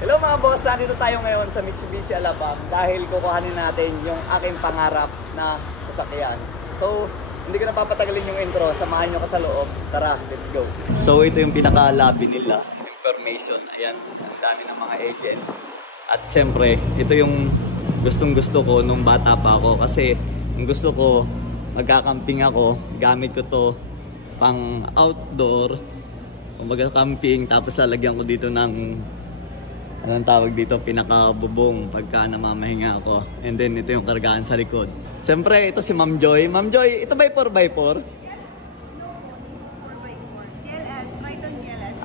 Hello mga boss, nandito tayo ngayon sa Mitsubishi Alabang dahil kukuhanin natin yung aking pangarap na sasakyan. So, hindi ko na papatagalin yung intro, samahan nyo ko sa loob. Tara, let's go. So, ito yung pinaka-lobby nila, information. Ayan, ang dami ng mga agent. At syempre, ito yung gustong-gusto ko nung bata pa ako kasi yung gusto ko, magkakamping ako, gamit ko to pang outdoor, mag-camping, tapos lalagyan ko dito ng anong tawag dito, pinakabubong pagka namamahinga ako. And then ito yung kargaan sa likod. Siyempre, ito si Ma'am Joy. Ma'am Joy, ito ba yung 4x4? Yes. No, 4x4. GLS, Triton GLS.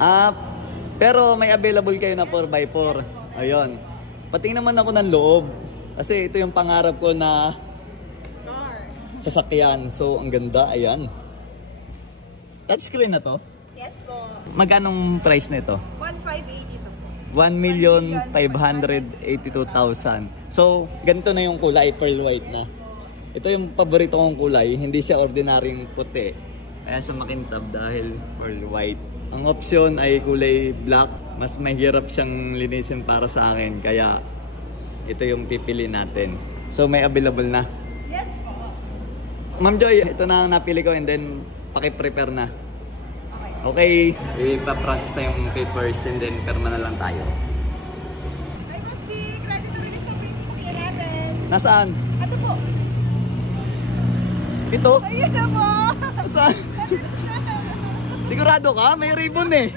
Pero may available kayo na 4x4. Ayun. Patingin naman ako ng loob. Kasi ito yung pangarap ko na Car. sasakyan. So, ang ganda. Ayan. Touchscreen na to? Yes po. Magkanong price nito? 1,580 to po. 1,582,000. So, ganito na yung kulay, pearl white na. Ito yung paborito kong kulay, hindi siya ordinaryong puti. Kaya sa makintab dahil pearl white. Ang option ay kulay black, mas mahirap siyang linisin para sa akin. Kaya ito yung pipili natin. So, may available na. Yes po. Ma'am Joy, ito na ang napili ko and then paki-prepare na. Okay, ipaprocess na yung papers and then perma na lang tayo. Hi, Boss Vic. Ready to release na po yung sasakyan natin. Nasaan? Ito po. Ito? Ayun na po. Nasaan? Sigurado ka? May ribbon eh.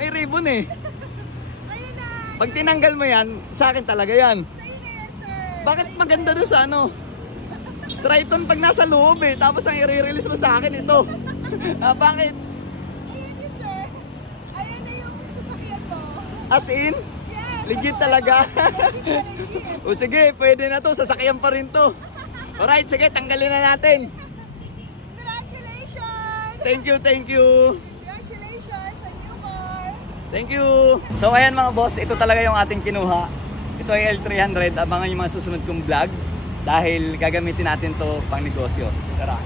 May ribbon eh. Ayun na. Pag tinanggal mo yan, sa akin talaga yan. Sa'yo na yan, sir. Bakit maganda doon sa ano? Triton pag nasa loob eh. Tapos ang i-release mo sa akin ito. Bakit? Ayun yun, sir. Ayun na yung sasakyan po. As in? Yes. Legit talaga. Legit na legit. O sige, pwede na to. Sasakyan pa rin to. Alright, sige, tanggalin na natin. Congratulations. Thank you, thank you. Congratulations sa new car. Thank you! So ayan mga boss, ito talaga yung ating kinuha. Ito ay L300, abangan yung mga susunod kong vlog dahil gagamitin natin to pang negosyo. Tara!